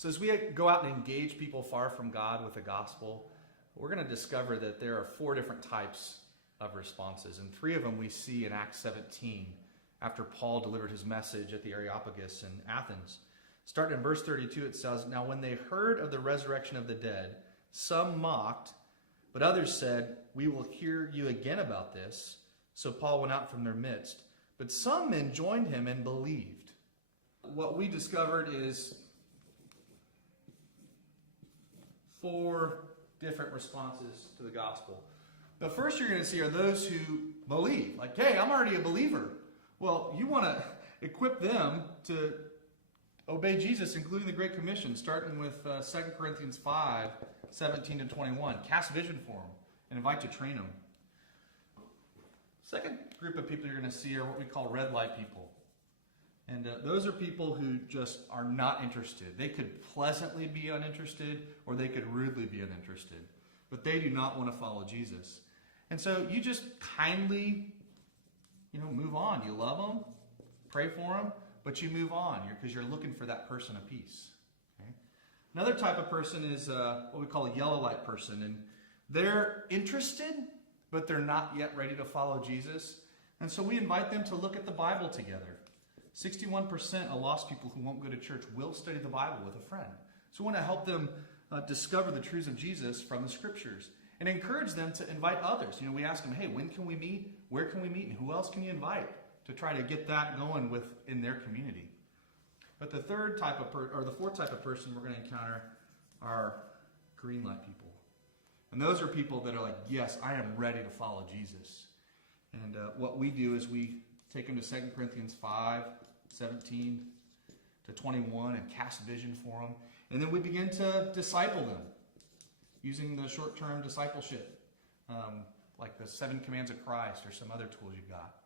So as we go out and engage people far from God with the gospel, we're going to discover that there are 4 different types of responses. And 3 of them we see in Acts 17 after Paul delivered his message at the Areopagus in Athens. Starting in verse 32, it says, "Now when they heard of the resurrection of the dead, some mocked, but others said, 'We will hear you again about this.' So Paul went out from their midst. But some men joined him and believed." What we discovered is 4 different responses to the gospel. The first you're going to see are those who believe. Like, hey, I'm already a believer. Well, you want to equip them to obey Jesus, including the Great Commission, starting with 2 Corinthians 5, 17 to 21. Cast vision for them and invite to train them. Second group of people you're going to see are what we call red light people. And those are people who just are not interested. They could pleasantly be uninterested, or they could rudely be uninterested. But they do not want to follow Jesus. And so you just kindly, move on. You love them, pray for them, but you move on because you're looking for that person of peace. Okay? Another type of person is what we call a yellow light person. And they're interested, but they're not yet ready to follow Jesus. And so we invite them to look at the Bible together. 61% of lost people who won't go to church will study the Bible with a friend. So we want to help them discover the truths of Jesus from the Scriptures and encourage them to invite others. We ask them, hey, when can we meet? Where can we meet? And who else can you invite to try to get that going in their community? But the fourth type of person we're going to encounter are green light people. And those are people that are like, yes, I am ready to follow Jesus. And what we do is we take them to 2 Corinthians 5, 17 to 21 and cast vision for them. And then we begin to disciple them using the short-term discipleship, like the 7 Commands of Christ or some other tools you've got.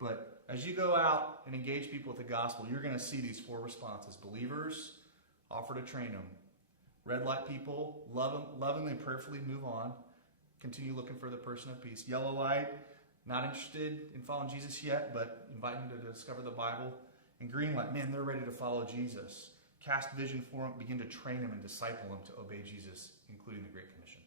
But as you go out and engage people with the gospel, you're going to see these 4 responses. Believers, offer to train them. Red light people, lovingly and prayerfully move on. Continue looking for the person of peace. Yellow light, not interested in following Jesus yet, but invite them to discover the Bible. And green light, man, they're ready to follow Jesus. Cast vision for them, begin to train them and disciple them to obey Jesus, including the Great Commission.